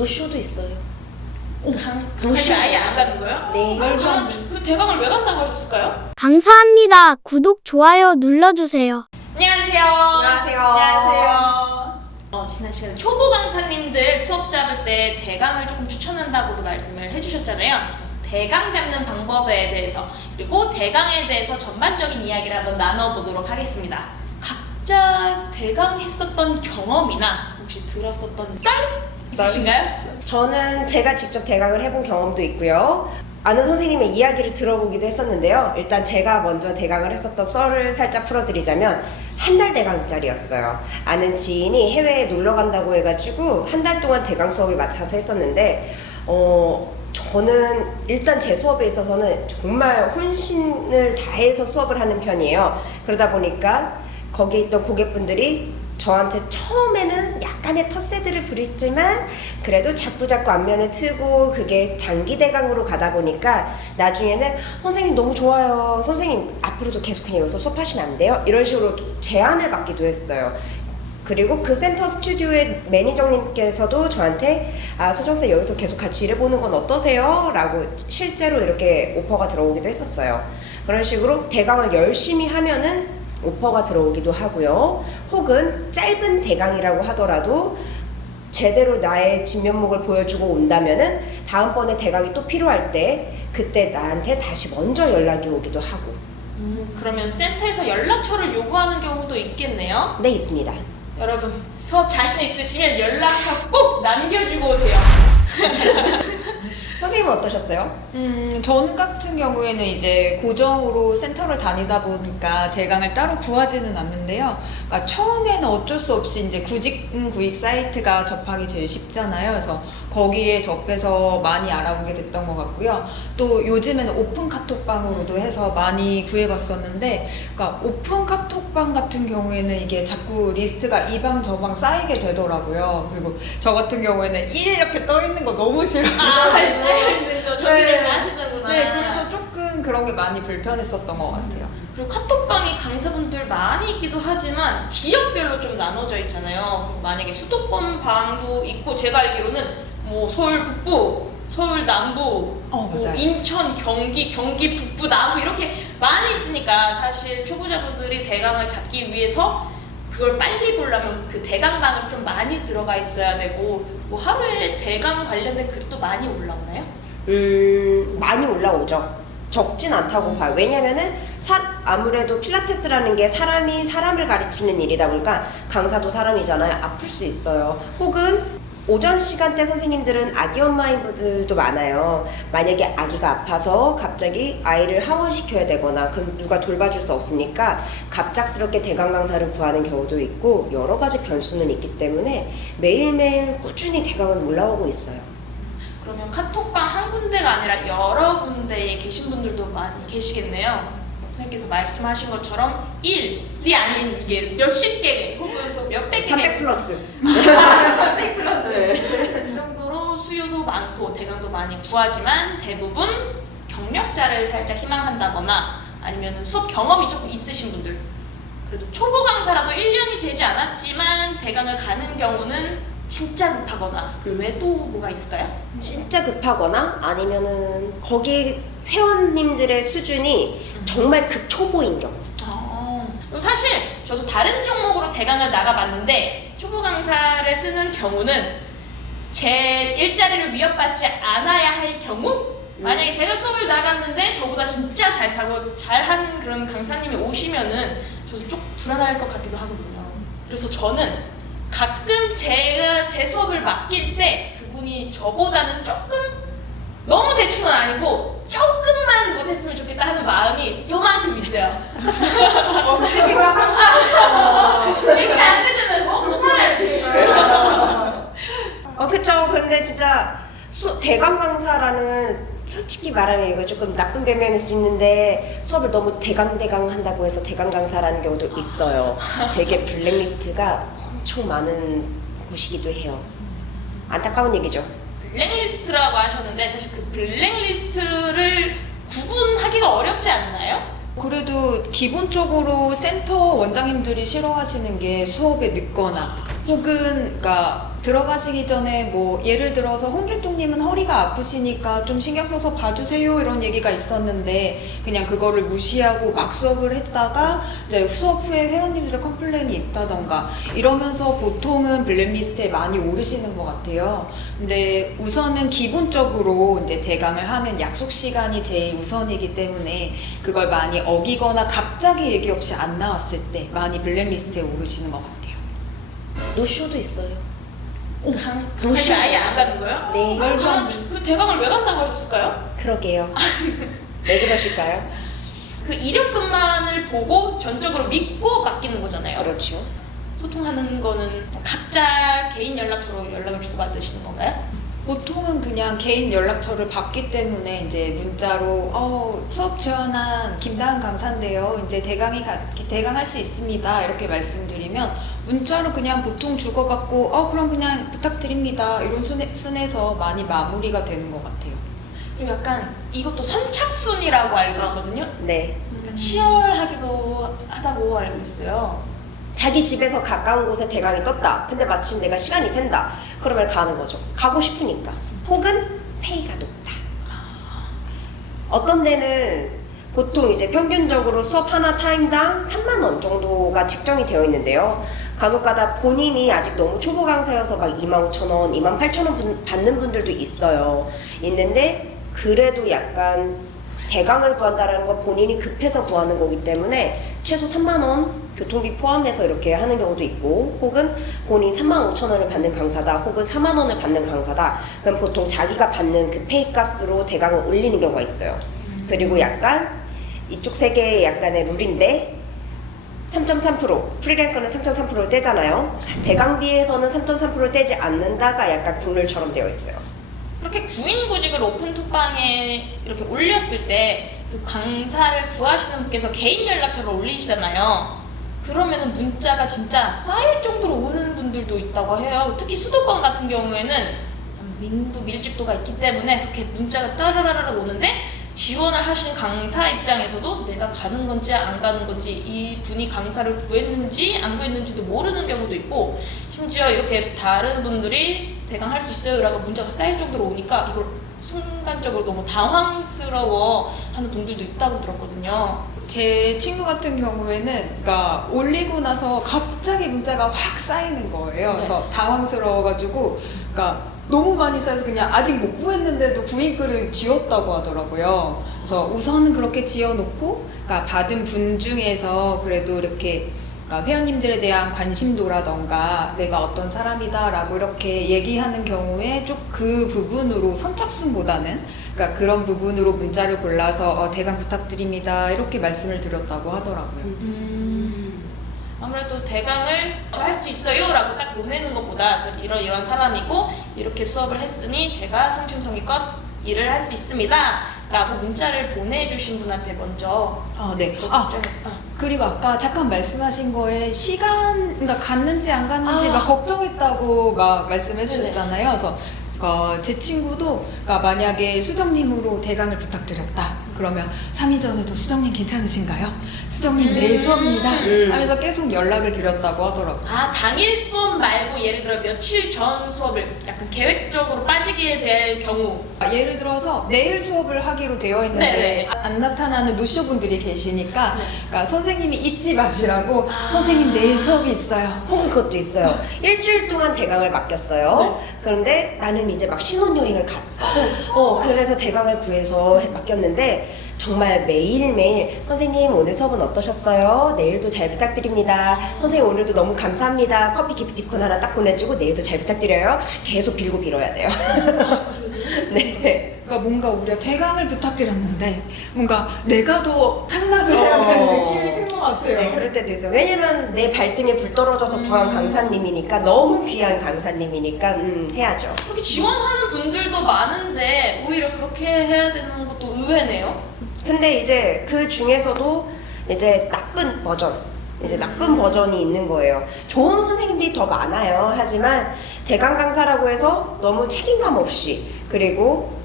노쇼도 있어요. 강사님이 아예 안 가는 거예요? 네. 그러면 그 대강을 왜 간다고 하셨을까요? 감사합니다. 구독, 좋아요 눌러주세요. 안녕하세요. 안녕하세요. 안녕하세요. 지난 시간에 초보 강사님들 수업 잡을 때 대강을 조금 추천한다고도 말씀을 해주셨잖아요. 그래서 대강 잡는 방법에 대해서 그리고 대강에 대해서 전반적인 이야기를 한번 나눠보도록 하겠습니다. 각자 대강 했었던 경험이나 혹시 들었었던 썰 있으신가요? 저는 제가 직접 대강을 해본 경험도 있고요. 아는 선생님의 이야기를 들어보기도 했었는데요. 일단 제가 먼저 대강을 했었던 썰을 살짝 풀어드리자면 한 달 대강짜리였어요. 아는 지인이 해외에 놀러 간다고 해가지고 한 달 동안 대강 수업을 맡아서 했었는데 저는 일단 제 수업에 있어서는 정말 혼신을 다해서 수업을 하는 편이에요. 그러다 보니까 거기에 있던 고객분들이 저한테 처음에는 약간의 텃세들을 부렸지만 그래도 자꾸자꾸 안면을 트고 그게 장기 대강으로 가다 보니까 나중에는 선생님 너무 좋아요. 선생님 앞으로도 계속 그냥 여기서 수업하시면 안 돼요? 이런 식으로 제안을 받기도 했어요. 그리고 그 센터 스튜디오의 매니저님께서도 저한테 소정쌤 여기서 계속 같이 일해보는 건 어떠세요? 라고 실제로 이렇게 오퍼가 들어오기도 했었어요. 그런 식으로 대강을 열심히 하면은 오퍼가 들어오기도 하고요. 혹은 짧은 대강이라고 하더라도 제대로 나의 진면목을 보여주고 온다면은 다음번에 대강이 또 필요할 때 그때 나한테 다시 먼저 연락이 오기도 하고. 그러면 센터에서 연락처를 요구하는 경우도 있겠네요. 네, 있습니다. 여러분 수업 자신 있으시면 연락처 꼭 남겨주고 오세요. 선생님은 어떠셨어요? 저는 같은 경우에는 이제 고정으로 센터를 다니다 보니까 대강을 따로 구하지는 않는데요. 그러니까 처음에는 어쩔 수 없이 이제 구직 사이트가 접하기 제일 쉽잖아요. 그래서 거기에 접해서 많이 알아보게 됐던 것 같고요. 또 요즘에는 오픈 카톡방으로도 해서 많이 구해봤었는데, 그러니까 오픈 카톡방 같은 경우에는 이게 자꾸 리스트가 이 방 저 방 쌓이게 되더라고요. 그리고 저 같은 경우에는 1 이렇게 떠 있는 거 너무 싫어요. 쌓여있는 거 정리를 네. 하시는구나. 네, 그래서 조금 그런 게 많이 불편했었던 것 같아요. 그리고 카톡방이 강사분들 많이 있기도 하지만 지역별로 좀 나눠져 있잖아요. 만약에 수도권 방도 있고 제가 알기로는 뭐 서울 북부, 서울 남부, 뭐 맞아요. 인천, 경기 북부, 남부 이렇게 많이 있으니까 사실 초보자분들이 대강을 잡기 위해서 그걸 빨리 보려면 그 대강방을 좀 많이 들어가 있어야 되고 뭐 하루에 대강 관련된 글이 또 많이 올라오나요? 많이 올라오죠. 적진 않다고 봐요. 왜냐면은 아무래도 필라테스라는 게 사람이 사람을 가르치는 일이다 보니까 강사도 사람이잖아요. 아플 수 있어요. 혹은 오전 시간대 선생님들은 아기 엄마인 분들도 많아요. 만약에 아기가 아파서 갑자기 아이를 하원시켜야 되거나 그럼 누가 돌봐줄 수 없으니까 갑작스럽게 대강 강사를 구하는 경우도 있고 여러 가지 변수는 있기 때문에 매일매일 꾸준히 대강은 올라오고 있어요. 그러면 카톡방 한 군데가 아니라 여러 군데에 계신 분들도 많이 계시겠네요. 선생님께서 말씀하신 것처럼 1이 아닌 이게 몇십 개 혹은 또 몇백 개 300 플러스 300 플러스 그 정도로 수요도 많고 대강도 많이 구하지만 대부분 경력자를 살짝 희망한다거나 아니면 수업 경험이 조금 있으신 분들 그래도 초보 강사라도 1년이 되지 않았지만 대강을 가는 경우는 진짜 급하거나 그 외에 또 뭐가 있을까요? 진짜 급하거나 아니면은 거기 회원님들의 수준이 정말 극초보인 경우. 사실 저도 다른 종목으로 대강을 나가봤는데 초보 강사를 쓰는 경우는 제 일자리를 위협받지 않아야 할 경우 만약에 제가 수업을 나갔는데 저보다 진짜 잘하는 그런 강사님이 오시면은 저도 좀 불안할 것 같기도 하거든요. 그래서 저는 가끔 제가 제 수업을 맡길 때 그분이 저보다는 조금 너무 대충은 아니고 조금만 못했으면 좋겠다 하는 마음이 요만큼 있어요. 이렇게 안 되잖아요. 먹고 살아야지. 그쵸. 근데 진짜 대강 강사라는 솔직히 말하면 이거 조금 나쁜 별명일 수 있는데 수업을 너무 대강 한다고 해서 대강 강사라는 경우도 있어요. 되게 블랙리스트가 엄청 많은 곳이기도 해요. 안타까운 얘기죠. 블랙리스트라고 하셨는데 사실 그 블랙리스트를 구분하기가 어렵지 않나요? 그래도 기본적으로 센터 원장님들이 싫어하시는 게 수업에 늦거나 혹은 그러니까 들어가시기 전에 뭐 예를 들어서 홍길동님은 허리가 아프시니까 좀 신경 써서 봐주세요 이런 얘기가 있었는데 그냥 그거를 무시하고 막 수업을 했다가 이제 수업 후에 회원님들의 컴플레인이 있다던가 이러면서 보통은 블랙리스트에 많이 오르시는 것 같아요. 근데 우선은 기본적으로 이제 대강을 하면 약속 시간이 제일 우선이기 때문에 그걸 많이 어기거나 갑자기 얘기 없이 안 나왔을 때 많이 블랙리스트에 오르시는 것 같아요. 노쇼도 있어요. 강사님 아예 안 가는 거예요? 네. 그러면 그 대강을 왜 간다고 하셨을까요? 그러게요. 왜 그러실까요? 그 이력서만을 보고 전적으로 믿고 맡기는 거잖아요. 그렇죠. 소통하는 거는 각자 개인 연락처로 연락을 주고받으시는 건가요? 보통은 그냥 개인 연락처를 받기 때문에 이제 문자로 수업 지원한 김다은 강사인데요. 이제 대강할 수 있습니다. 이렇게 말씀드리면 문자로 그냥 보통 주고받고 그럼 그냥 부탁드립니다. 이런 순에서 많이 마무리가 되는 것 같아요. 그리고 약간 이것도 선착순이라고 알고 있거든요. 네. 그러니까 치열하기도 하다고 알고 있어요. 자기 집에서 가까운 곳에 대강이 떴다. 근데 마침 내가 시간이 된다. 그러면 가는 거죠. 가고 싶으니까. 혹은 페이가 높다. 어떤 데는 보통 이제 평균적으로 수업 하나 타임당 3만 원 정도가 책정이 되어 있는데요. 간혹가다 본인이 아직 너무 초보 강사여서 막 25,000원, 28,000원 받는 분들도 있어요. 있는데 그래도 약간 대강을 구한다라는 건 본인이 급해서 구하는 거기 때문에 최소 3만 원 교통비 포함해서 이렇게 하는 경우도 있고, 혹은 본인 35,000원을 받는 강사다, 혹은 4만 원을 받는 강사다. 그럼 보통 자기가 받는 그 페이 값으로 대강을 올리는 경우가 있어요. 그리고 약간 이쪽 세계의 약간의 룰인데 3.3% 프리랜서는 3.3%를 떼잖아요. 대강비에서는 3.3%를 떼지 않는다가 약간 국룰처럼 되어 있어요. 그렇게 구인구직을 오픈톡방에 이렇게 올렸을 때 그 강사를 구하시는 분께서 개인 연락처를 올리시잖아요. 그러면은 문자가 진짜 쌓일 정도로 오는 분들도 있다고 해요. 특히 수도권 같은 경우에는 민구 밀집도가 있기 때문에 그렇게 문자가 따라라라 오는데 지원을 하신 강사 입장에서도 내가 가는 건지 안 가는 건지, 이 분이 강사를 구했는지 안 구했는지도 모르는 경우도 있고, 심지어 이렇게 다른 분들이 대강 할 수 있어요 라고 문자가 쌓일 정도로 오니까 이걸 순간적으로 너무 당황스러워 하는 분들도 있다고 들었거든요. 제 친구 같은 경우에는 그러니까 올리고 나서 갑자기 문자가 확 쌓이는 거예요. 그래서 당황스러워가지고 그러니까 너무 많이 쌓여서 그냥 아직 못 구했는데도 구인글을 지웠다고 하더라고요. 그래서 우선은 그렇게 지어놓고 그러니까 받은 분 중에서 그래도 이렇게 그러니까 회원님들에 대한 관심도라던가 내가 어떤 사람이다라고 이렇게 얘기하는 경우에 좀 그 부분으로 선착순보다는 그러니까 그런 부분으로 문자를 골라서 대강 부탁드립니다 이렇게 말씀을 드렸다고 하더라고요. 아무래도 대강을 할 수 있어요 라고 딱 보내는 것보다 저 이런 사람이고 이렇게 수업을 했으니 제가 성심성의껏 일을 할 수 있습니다 라고 문자를 보내주신 분한테 먼저 네. 걱정을 그리고 아까 잠깐 말씀하신 거에 시간, 그러니까 갔는지 안 갔는지 막 걱정했다고 막 말씀해 주셨잖아요. 그래서 제 친구도 그러니까 만약에 수정님으로 대강을 부탁드렸다. 그러면 3일 전에도 수정님 괜찮으신가요? 수정님 내일 수업입니다. 하면서 계속 연락을 드렸다고 하더라고요. 당일 수업 말고 예를 들어 며칠 전 수업을 약간 계획적으로 빠지게 될 경우, 예를 들어서 내일 수업을 하기로 되어 있는데 네네. 안 나타나는 노쇼분들이 계시니까 그러니까 선생님이 잊지 마시라고 선생님 내일 수업이 있어요. 혹은 그것도 있어요. 일주일 동안 대강을 맡겼어요. 그런데 나는 이제 막 신혼여행을 갔어. 그래서 대강을 구해서 맡겼는데 정말 매일매일 선생님 오늘 수업은 어떠셨어요? 내일도 잘 부탁드립니다. 선생님 오늘도 너무 감사합니다. 커피 기프티콘 하나 딱 보내주고 내일도 잘 부탁드려요. 계속 빌고 빌어야 돼요. 네. 그러니까 뭔가 우리가 대강을 부탁드렸는데 뭔가 내가 더 상납을 해야 되는 느낌이 큰 것 같아요. 네, 그럴 때도 있어요. 왜냐면 내 발등에 불 떨어져서 구한 강사님이니까, 너무 귀한 강사님이니까 해야죠. 그렇게 지원하는 분들도 많은데 오히려 그렇게 해야 되는 것도 의외네요. 근데 이제 그 중에서도 이제 나쁜 버전, 이제 나쁜 버전이 있는 거예요. 좋은 선생님들이 더 많아요. 하지만 대강 강사라고 해서 너무 책임감 없이, 그리고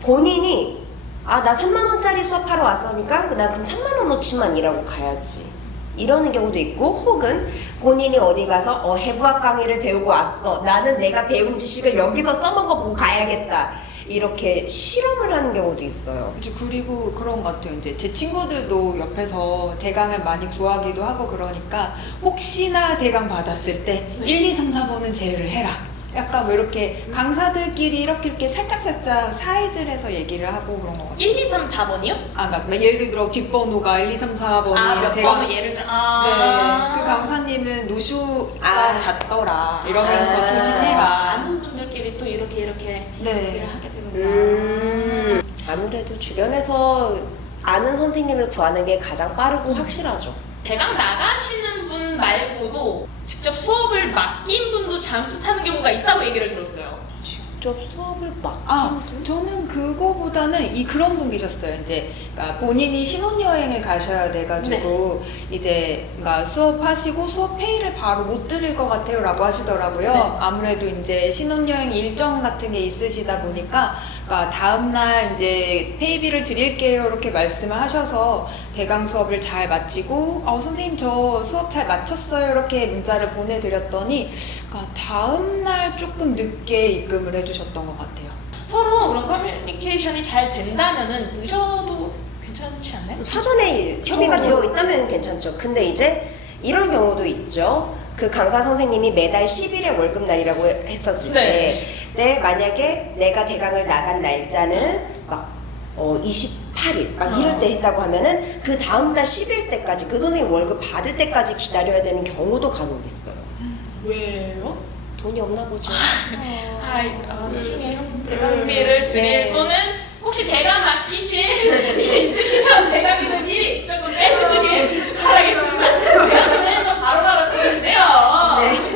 본인이 나 3만 원짜리 수업하러 왔으니까 난 그럼 3만 원어치만 일하고 가야지. 이러는 경우도 있고, 혹은 본인이 어디 가서 해부학 강의를 배우고 왔어. 나는 내가 배운 지식을 여기서 써먹어보고 가야겠다. 이렇게 실험을 하는 경우도 있어요. 그리고 그런 것 같아요. 이제 제 친구들도 옆에서 대강을 많이 구하기도 하고 그러니까 혹시나 대강 받았을 때 1, 2, 3, 4번은 제외를 해라. 약간 뭐 이렇게 강사들끼리 이렇게 살짝 사이들에서 얘기를 하고 그런 것 같아요. 1, 2, 3, 4번이요? 그러니까 예를 들어 뒷번호가 1, 2, 3, 4번이 몇 번은 예를 들어 네, 그 강사님은 노쇼가 잦더라 이러면서 조심해라. 아는 분들끼리 또 이렇게 네. 얘기를 하게 되는구나. 아무래도 주변에서 아는 선생님을 구하는 게 가장 빠르고 확실하죠. 대강 나가시는 분 말고도 직접 수업을 맡긴 분도 잠수 타는 경우가 있다고 얘기를 들었어요. 직접 수업을 저는 그거보다는 그런 분 계셨어요. 이제 그러니까 본인이 신혼여행을 가셔야 돼가지고 이제 그러니까 수업하시고 수업 페이를 바로 못 드릴 것 같아요라고 하시더라고요. 네. 아무래도 이제 신혼여행 일정 같은 게 있으시다 보니까 그러니까 다음날 이제 페이비를 드릴게요 이렇게 말씀을 하셔서 대강 수업을 잘 마치고 선생님 저 수업 잘 마쳤어요 이렇게 문자를 보내드렸더니 그러니까 다음날 조금 늦게 입금을 해주셨던 것 같아요. 서로 그런 커뮤니케이션이 잘 된다면은 늦어도 괜찮지 않나요? 사전에 협의가 되어 있다면 괜찮죠. 근데 이제 이런 경우도 있죠. 그 강사 선생님이 매달 10일에 월급날이라고 했었을 때, 만약에 내가 대강을 나간 날짜는 막 28일 막 이럴 때 했다고 하면은 그 다음달 10일 때까지 그 선생님 월급 받을 때까지 기다려야 되는 경우도 간혹 있어요. 왜요? 돈이 없나 보죠. 수중에 대강비를 드릴 네. 또는 혹시 대강 맡기신 있으시면 대강비는 미리 조금 빼주시길 바라겠습니다. 대강비는 좀 바로바로 챙겨주세요.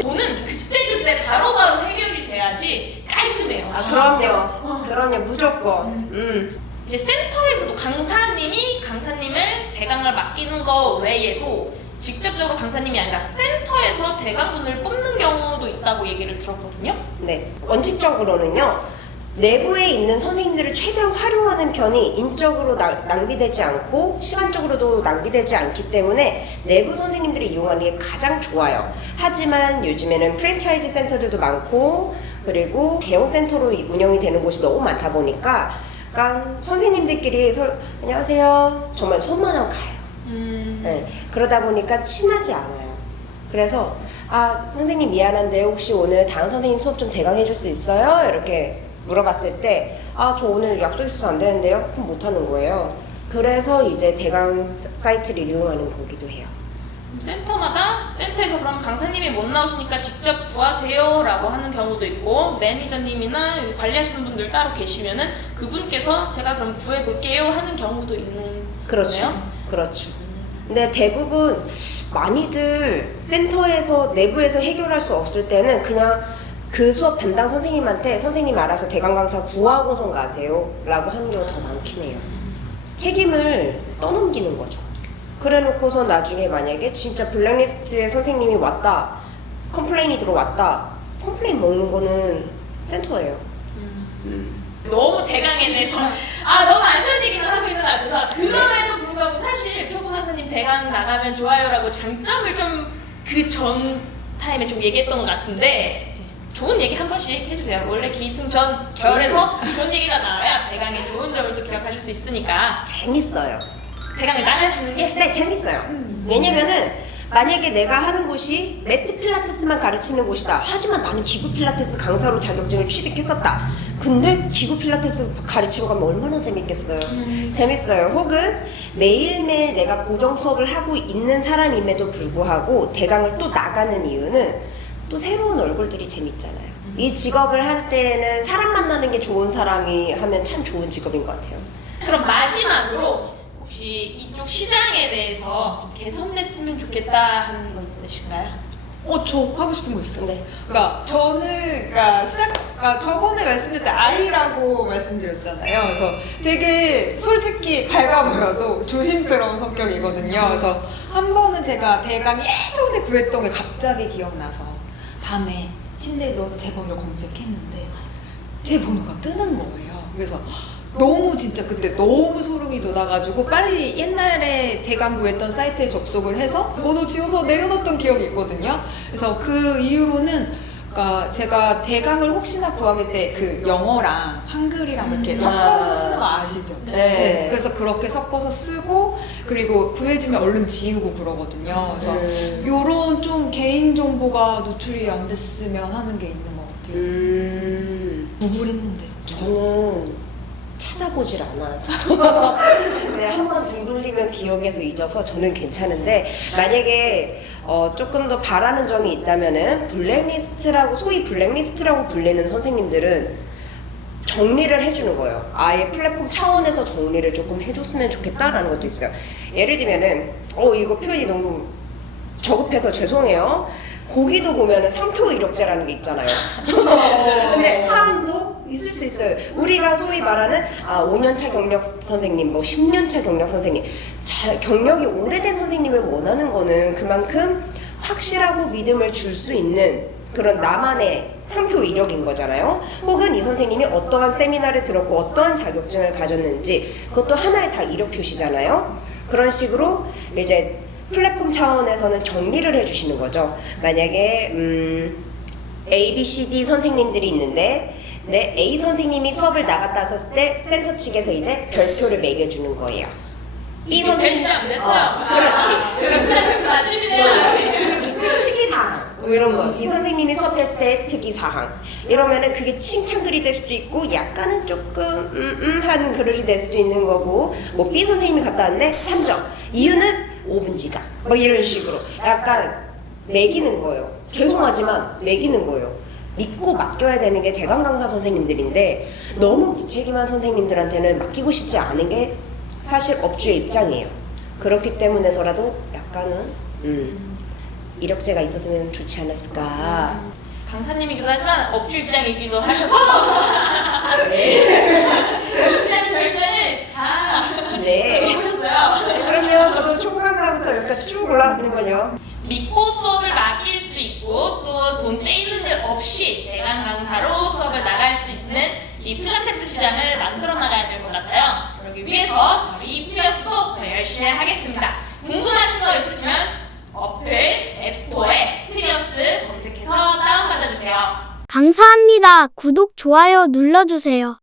돈은 그때그때 바로바로 해결이 돼야지 깔끔해요. 그럼요, 무조건. 이제 센터에서도 강사님을 대강을 맡기는 거 외에도 직접적으로 강사님이 아니라 센터에서 대강분을 뽑는 경우도 있다고 얘기를 들었거든요. 네, 원칙적으로는요. 내부에 있는 선생님들을 최대한 활용하는 편이 인적으로 낭비되지 않고 시간적으로도 낭비되지 않기 때문에 내부 선생님들이 이용하는 게 가장 좋아요. 하지만 요즘에는 프랜차이즈 센터들도 많고 그리고 대형 센터로 운영이 되는 곳이 너무 많다 보니까 약간 선생님들끼리 안녕하세요 정말 손만 하고 가요. 네, 그러다 보니까 친하지 않아요. 그래서 선생님 미안한데 혹시 오늘 다른 선생님 수업 좀 대강해 줄 수 있어요? 이렇게 물어봤을 때 저 오늘 약속 있어서 안 되는데요? 그럼 못하는 거예요. 그래서 이제 대강 사이트를 이용하는 거기도 해요. 센터에서 그럼 강사님이 못 나오시니까 직접 구하세요 라고 하는 경우도 있고 매니저님이나 관리하시는 분들 따로 계시면은 그분께서 제가 그럼 구해볼게요 하는 경우도 있는 거네요? 그렇죠. 근데 대부분 많이들 센터에서 내부에서 해결할 수 없을 때는 그냥 그 수업 담당 선생님한테 선생님 알아서 대강 강사 구하고선 가세요 라고 하는 경우가 더 많긴 해요. 책임을 떠넘기는 거죠. 그래 놓고서 나중에 만약에 진짜 블랙리스트에 선생님이 왔다, 컴플레인이 들어왔다, 컴플레인 먹는 거는 센터예요. 너무 대강에 대해서 너무 안 좋은 얘기만 하고 있는 것 같아서 그럼에도 불구하고 사실 초보 강사님 대강 나가면 좋아요라고 장점을 좀 그 전 타임에 좀 얘기했던 것 같은데 좋은 얘기 한 번씩 해주세요. 원래 기승전 결에서 좋은 얘기가 나와야 대강의 좋은 점을 또 기억하실 수 있으니까 재밌어요. 대강을 나가시는 게 네, 재밌어요. 왜냐면은 만약에 내가 하는 곳이 매트 필라테스만 가르치는 곳이다. 하지만 나는 기구 필라테스 강사로 자격증을 취득했었다. 근데 기구 필라테스 가르치러 가면 얼마나 재밌겠어요. 재밌어요. 혹은 매일매일 내가 고정 수업을 하고 있는 사람임에도 불구하고 대강을 또 나가는 이유는 또 새로운 얼굴들이 재밌잖아요. 이 직업을 할 때는 사람 만나는 게 좋은 사람이 하면 참 좋은 직업인 것 같아요. 그럼 마지막으로 혹시 이쪽 시장에 대해서 좀 개선됐으면 좋겠다 하는 거 있으신가요? 저 하고 싶은 거 있어요. 네. 그러니까 저는 저번에 말씀드릴 때 아이라고 말씀드렸잖아요. 그래서 되게 솔직히 밝아 보여도 조심스러운 성격이거든요. 그래서 한 번은 제가 대강 예전에 구했던 게 갑자기 기억나서 밤에 침대에 누워서 제 번호를 검색했는데 제 번호가 뜨는 거예요. 그래서 너무 진짜 그때 너무 소름이 돋아가지고 빨리 옛날에 대강 구했던 사이트에 접속을 해서 번호 지워서 내려놨던 기억이 있거든요. 그래서 그 이후로는 그러니까 제가 대강을 혹시나 구하게 때 그 영어랑 한글이랑 이렇게 섞어서 쓰는 거 아시죠? 네. 그래서 그렇게 섞어서 쓰고 그리고 구해지면 얼른 지우고 그러거든요. 그래서 요런 좀 개인 정보가 노출이 안 됐으면 하는 게 있는 것 같아요. 구글했는데. 저는 찾아보질 않아서 네, 한번 등 돌리면 기억에서 잊어서 저는 괜찮은데 만약에 조금 더 바라는 점이 있다면은 블랙리스트라고 소위 블랙리스트라고 불리는 선생님들은 정리를 해주는 거예요. 아예 플랫폼 차원에서 정리를 조금 해줬으면 좋겠다라는 것도 있어요. 예를 들면은 이거 표현이 너무 저급해서 죄송해요. 거기도 보면은 상표 이력제라는 게 있잖아요. 근데 사람도 있을 수 있어요. 우리가 소위 말하는 5년차 경력 선생님, 뭐 10년차 경력 선생님, 경력이 오래된 선생님을 원하는 거는 그만큼 확실하고 믿음을 줄 수 있는 그런 나만의 상표 이력인 거잖아요. 혹은 이 선생님이 어떠한 세미나를 들었고 어떠한 자격증을 가졌는지 그것도 하나의 다 이력 표시잖아요. 그런 식으로 이제 플랫폼 차원에서는 정리를 해주시는 거죠. 만약에 A, B, C, D 선생님들이 있는데 A 선생님이 수업을 나갔다 왔을 때 센터 측에서 이제 별표를 매겨주는 거예요. B 선생님 몇 점? 그렇지. 그렇지. 맛집이네요. 특이사항 뭐 이런 거. 이 선생님이 수업했을 때 특이사항 이러면은 그게 칭찬글이 될 수도 있고 약간은 조금 하는 글이 될 수도 있는 거고, 뭐 B 선생님이 갔다 왔는데 3점 이유는 5분 지각 뭐 이런 식으로 약간 매기는 거예요. 죄송하지만 매기는 거예요. 믿고 맡겨야 되는 게 대강 강사 선생님들인데 너무 무책임한 선생님들한테는 맡기고 싶지 않은 게 사실 업주의 입장이에요. 그렇기 때문에서라도 약간은 이력제가 있었으면 좋지 않았을까. 강사님이기도 하지만 업주 입장이기도 하셔서 입장 절차를 다 네. 보셨어요. 그러면 저도 초보 강사부터 여기까지 쭉 올라왔는걸요. 믿고 수업을 맡길 수 있고 또 돈 떼이는 일 없이 대강 강사로 수업을 나갈 수 있는 이 필라테스 시장을 만들어 나가야 될 것 같아요. 그러기 위해서 저희 필라스도 더 열심히 하겠습니다. 궁금하신 거 있으시면 어플 앱스토어에 필리어스 검색해서 다운받아주세요. 감사합니다. 구독, 좋아요 눌러주세요.